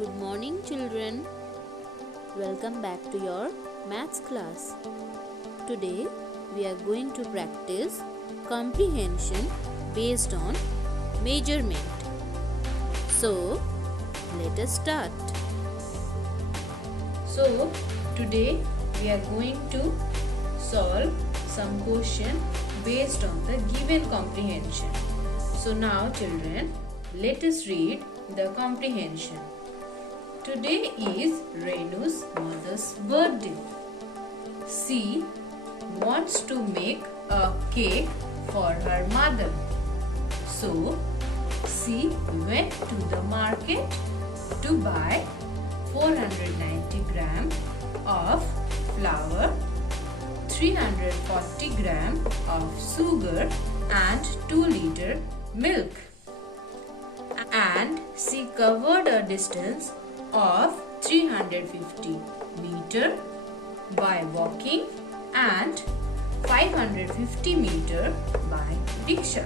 Good morning, children. Welcome back to your maths class. Today we are going to practice comprehension based on measurement. So let us start. So today we are going to solve some question based on the given comprehension. So now children, let us read the comprehension. Today is Renu's mother's birthday. She wants to make a cake for her mother. So she went to the market to buy 490 gram of flour, 340 gram of sugar and 2 liter milk. And she covered a distance of 350 meter by walking and 550 meter by rickshaw.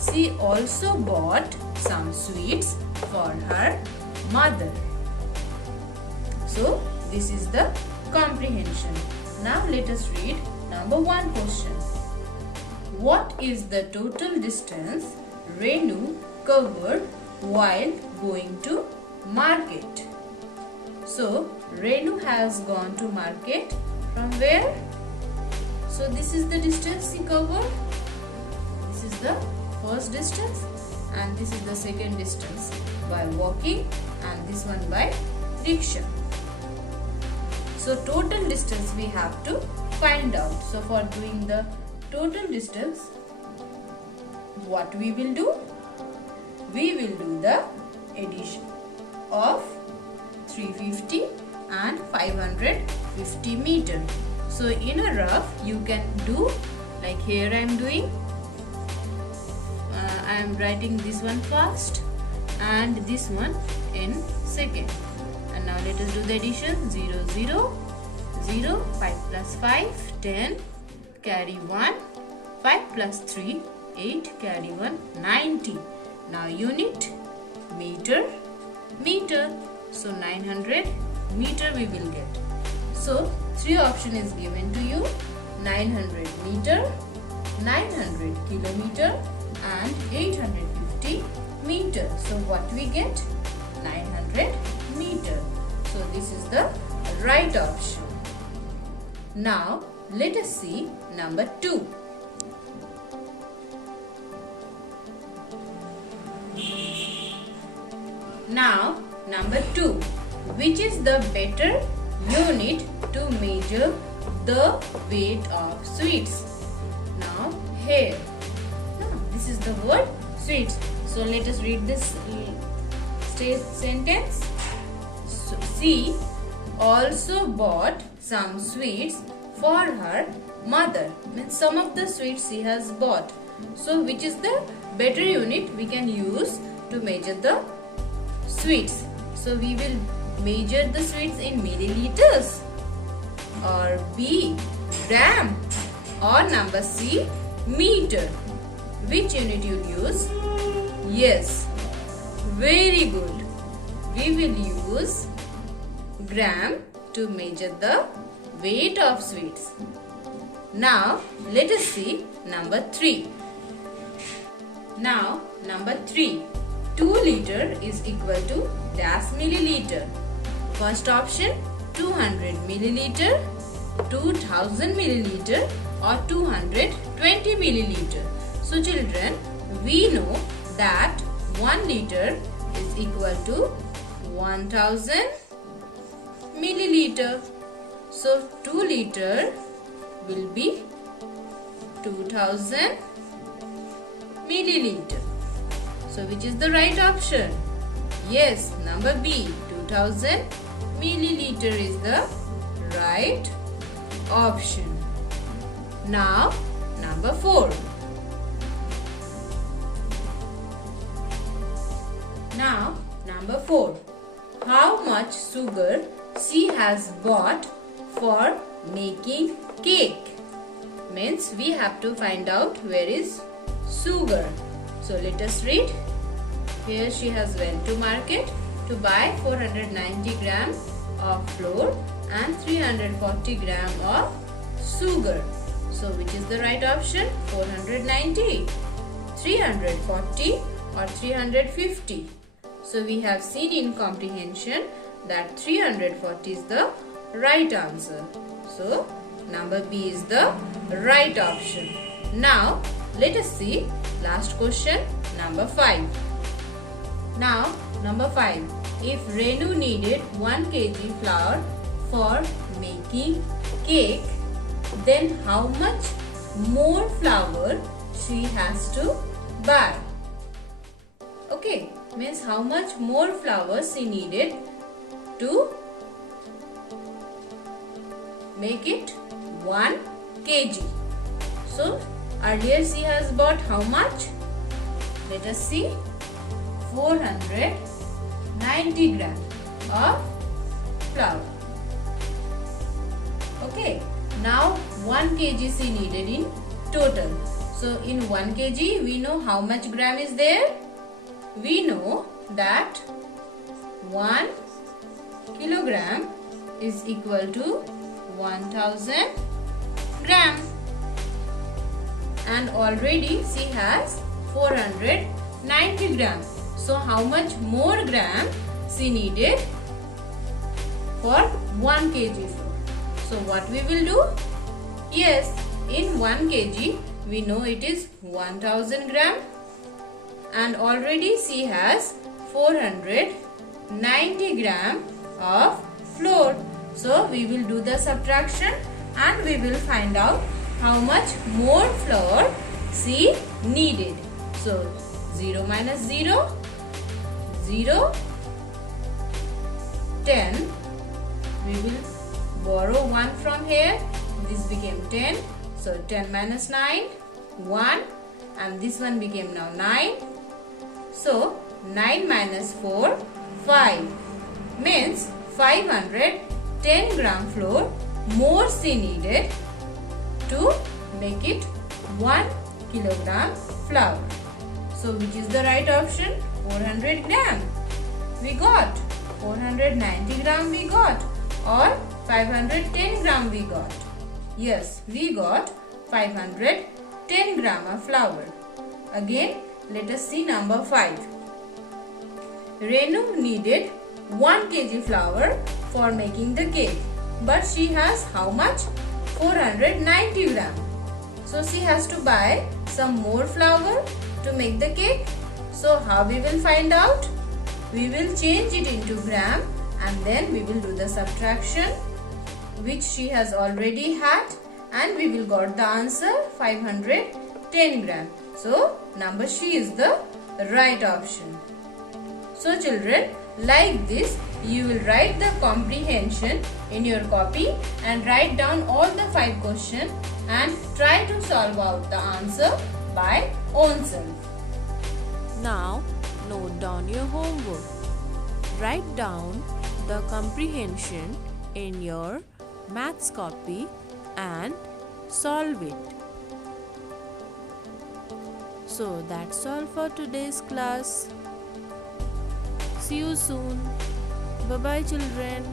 She also bought some sweets for her mother. So this is the comprehension. Now let us read number 1 question. What is the total distance Renu covered while going to market? So Renu has gone to market from where? So this is the distance she covered. This is the first distance and this is the second distance by walking and this one by rickshaw. So total distance we have to find out. So for doing the total distance, what we will do? We will do the addition of 350 and 550 meter. So in a rough you can do like here I am doing. I am writing this one first and this one in second. And now let us do the addition. 0, 0, 0, 5 plus 5, 10, carry 1, 5 plus 3, 8, carry 1, 90. Now unit, meter, meter. So 900 meter we will get. So 3 option is given to you. 900 meter, 900 kilometer and 850 meter. So what we get? 900 meter. So this is the right option. Now let us see number 2. Now number 2. Which is the better unit to measure the weight of sweets? Now here. Now this is the word sweets. So let us read this sentence. So, she also bought some sweets for her mother. Means some of the sweets she has bought. So which is the better unit we can use to measure the sweets? So we will measure the sweets in milliliters or B, gram or number C, meter. Which unit you use? Yes, very good. We will use gram to measure the weight of sweets. Now let us see number 3. Now number 3. 2 liter is equal to dash milliliter. First option 200 milliliter, 2000 milliliter or 220 milliliter. So children, we know that 1 liter is equal to 1000 milliliter. So 2 liter will be 2000 milliliter. So which is the right option? Yes, number B, 2000 milliliter is the right option. Now number 4. Now number 4. How much sugar she has bought for making cake? Means we have to find out where is sugar. So let us read. Here she has went to market to buy 490 gram of flour and 340 gram of sugar. So which is the right option? 490, 340 or 350. So we have seen in comprehension that 340 is the right answer. So number B is the right option. Now let us see last question, number 5. Now number 5. If Renu needed 1 kg flour for making cake, then how much more flour she has to buy? Okay, means how much more flour she needed to make it 1 kg. So earlier she has bought how much? Let us see, 490 gram of flour. Okay, now 1 kg she needed in total. So in 1 kg we know how much gram is there? We know that 1 kilogram is equal to 1000 gram. And already she has 490 gram. So how much more gram she needed for 1 kg flour? So what we will do? Yes, in 1 kg we know it is 1000 gram and already she has 490 gram of flour. So we will do the subtraction and we will find out how much more flour she needed. So 0 minus 0, 0, 10. We will borrow 1 from here. This became 10. So 10 minus 9, 1, and this one became now 9. So 9 minus 4, 5. Means 510 gram flour more she needed to make it 1 kilogram flour. So which is the right option? 400 gram. We got 490 gram we got, or 510 gram we got. Yes, we got 510 gram of flour. Again, let us see number 5. Renu needed 1 kg flour for making the cake, but she has how much? 490 gram. So she has to buy some more flour to make the cake. So how we will find out? We will change it into gram and then we will do the subtraction which she has already had, and we will got the answer 510 gram. So number C is the right option. So children, like this you will write the comprehension in your copy and write down all the 5 questions and try to solve out the answer by own self. Now note down your homework. Write down the comprehension in your maths copy and solve it. So that's all for today's class. See you soon. Bye bye children.